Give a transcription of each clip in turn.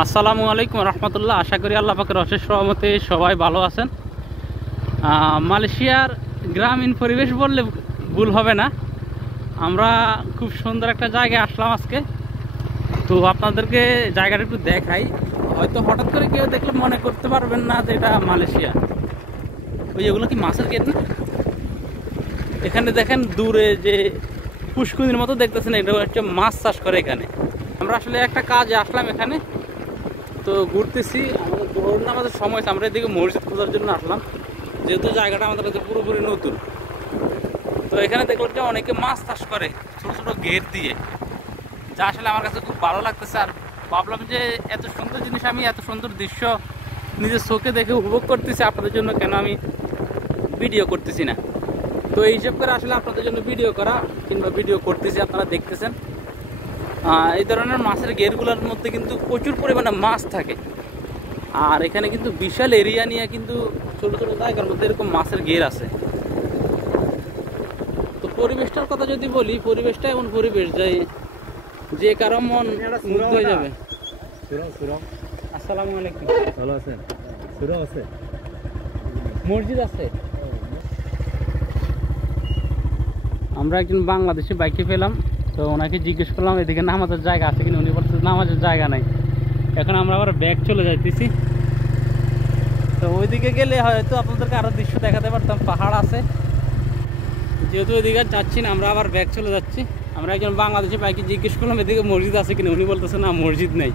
আসসালামু আলাইকুম রহমতুল্লাহ। আশা করি আল্লাহ পাকের অশেষ রহমতে সবাই ভালো আছেন। মালয়েশিয়ার গ্রামীণ পরিবেশ বললে ভুল হবে না। আমরা খুব সুন্দর একটা জায়গায় আসলাম আজকে। তো আপনাদেরকে জায়গাটা একটু দেখাই। হয়তো হঠাৎ করে কেউ দেখলে মনে করতে পারবেন না যে এটা মালয়েশিয়া। ওই এগুলো কি মাছের গেট না? এখানে দেখেন দূরে যে পুষ্কুনির মতো দেখতেছেন, এটা হচ্ছে মাছ চাষ করে এখানে। আমরা আসলে একটা কাজে আসলাম এখানে, তো ঘুরতেছি। আমাদের জোহর নামাজের সময় আছে, আমরা এদিকে মসজিদ খোঁজার জন্য আসলাম, যেহেতু জায়গাটা আমাদের কাছে পুরোপুরি নতুন। তো এখানে দেখলাম যে অনেকে মাছ চাষ করে ছোট ছোট গেট দিয়ে, যা আসলে আমার কাছে খুব ভালো লাগতেছে। আর ভাবলাম যে এত সুন্দর জিনিস, আমি এত সুন্দর দৃশ্য নিজের চোখে দেখে উপভোগ করতেছি, আপনাদের জন্য কেন আমি ভিডিও করতেছি না। তো এই হিসাব করে আসলে আপনাদের জন্য ভিডিও করা কিংবা ভিডিও করতেছি, আপনারা দেখতেছেন। এই ধরনের মাছের গেরগুলোর মধ্যে কিন্তু প্রচুর পরিমাণে মাছ থাকে। আর এখানে কিন্তু বিশাল এরিয়া নিয়ে কিন্তু ছোট ছোট জায়গার মধ্যে এরকম মাছের গের আছে। তো পরিবেশটার কথা যদি বলি, পরিবেশটা এমন পরিবেশ যে কারো মন মুগ্ধ হয়ে যাবে। আসসালামু আলাইকুম। ভালো আছেন? আছে, মসজিদ আছে। আমরা একজন বাংলাদেশি বাইকে পেলাম, তো ওনাকে জিজ্ঞেস করলাম এদিকে নামাজের জায়গা আছে কিনা। উনি বলছে নামাজের জায়গা নাই। এখন আমরা আবার ব্যাগ চলে যাইতেছি। তো ওইদিকে গেলে হয়তো আপনাদেরকে আরো দৃশ্য দেখাতে পারতাম, পাহাড় আছে। যেহেতু ওইদিকে যাচ্ছি না, আমরা আবার ব্যাগ চলে যাচ্ছি। আমরা একজন বাংলাদেশি বাইকে জিজ্ঞেস করলাম এদিকে মসজিদ আছে কিনা। উনি বলতেছে না, মসজিদ নেই।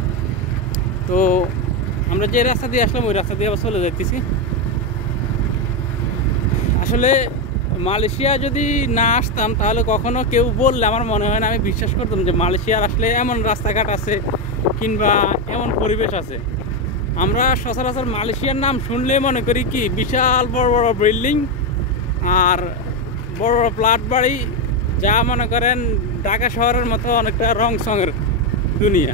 তো আমরা যে রাস্তা দিয়ে আসলাম ওই রাস্তা দিয়ে আবার চলে যাইতেছি। আসলে মালয়েশিয়া যদি না আসতাম তাহলে কখনো কেউ বললে আমার মনে হয় না আমি বিশ্বাস করতাম যে মালয়েশিয়ার আসলে এমন রাস্তাঘাট আছে কিংবা এমন পরিবেশ আছে। আমরা সচরাচর মালয়েশিয়ার নাম শুনলে মনে করি কি বিশাল বড় বড় বিল্ডিং আর বড় বড় ফ্ল্যাট বাড়ি, যা মনে করেন ঢাকা শহরের মতো অনেকটা রং সঙের দুনিয়া।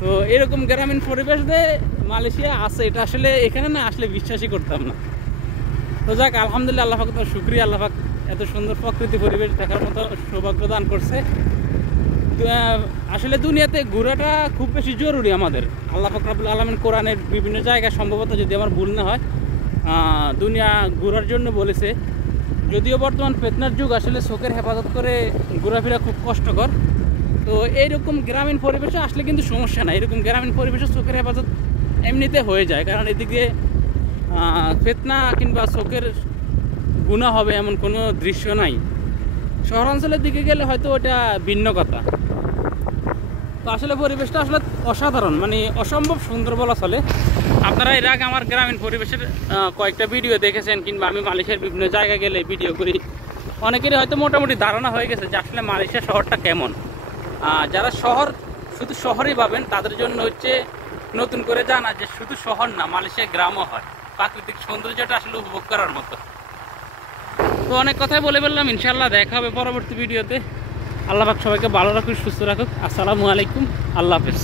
তো এরকম গ্রামীণ পরিবেশ দিয়ে মালয়েশিয়া আছে, এটা আসলে এখানে না আসলে বিশ্বাসই করতাম না। তো যাক, আলহামদুলিল্লাহ, আল্লাহ পাক তার শুকরিয়া। আল্লাহ পাক এত সুন্দর প্রকৃতি পরিবেশ দেখার মতো সৌভাগ্য দান করছে। আসলে দুনিয়াতে ঘোরাটা খুব বেশি জরুরি আমাদের। আল্লাহ পাক রব্বুল আলামিন কোরআনের বিভিন্ন জায়গায়, সম্ভবত যদি আমার ভুল না হয়, দুনিয়া ঘোরার জন্য বলেছে। যদিও বর্তমান ফিতনার যুগ, আসলে চোখের হেফাজত করে ঘোরাফেরা খুব কষ্টকর। তো এইরকম গ্রামীণ পরিবেশে আসলে কিন্তু সমস্যা নাই। এরকম গ্রামীণ পরিবেশে চোখের হেফাজত এমনিতে হয়ে যায়, কারণ এদিকে ফিতনা কিংবা চোখের গুনাহ হবে এমন কোনো দৃশ্য নাই। শহরাঞ্চলের দিকে গেলে হয়তো ওটা ভিন্ন কথা। তো আসলে পরিবেশটা আসলে অসাধারণ, মানে অসম্ভব সুন্দর বলা চলে। আপনারা এর আগে আমার গ্রামীণ পরিবেশের কয়েকটা ভিডিও দেখেছেন, কিংবা আমি মালয়েশিয়ার বিভিন্ন জায়গায় গেলে ভিডিও করি। অনেকেরই হয়তো মোটামুটি ধারণা হয়ে গেছে যে আসলে মালয়েশিয়া শহরটা কেমন। যারা শুধু শহরেই পাবেন, তাদের জন্য হচ্ছে নতুন করে জানা যে শুধু শহর না, মালয়েশিয়া গ্রামও হয়। প্রাকৃতিক সৌন্দর্যটা আসলে উপভোগ করার মতো। তো অনেক কথাই বলে ফেললাম, ইনশাআল্লাহ দেখা হবে পরবর্তী ভিডিওতে। আল্লাহ পাক সবাইকে ভালো রাখুক, সুস্থ রাখুক। আসসালামু আলাইকুম, আল্লাহ হাফেজ।